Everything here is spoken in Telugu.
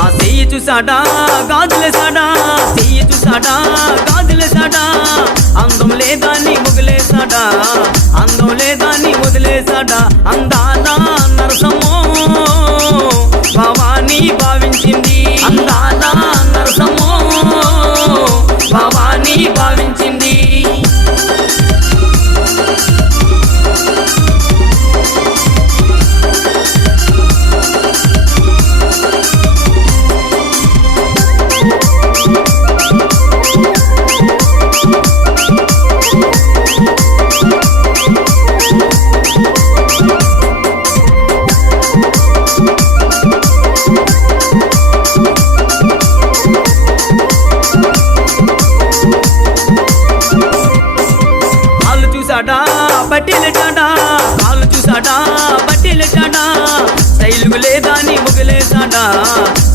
ఆ చెయ్యి చూసాడా గాజులేసాడా, చెయ్యి చూసాడా గాజులేసాడా, అందం లేదా నీ మొగలేసాడా, అందం లేదా నీ వదిలేసాడా. అందాల నరసమో భవానీ భావించింది, అందాల నరసమో భవానీ భావించింది. పట్టిలెట్టాడా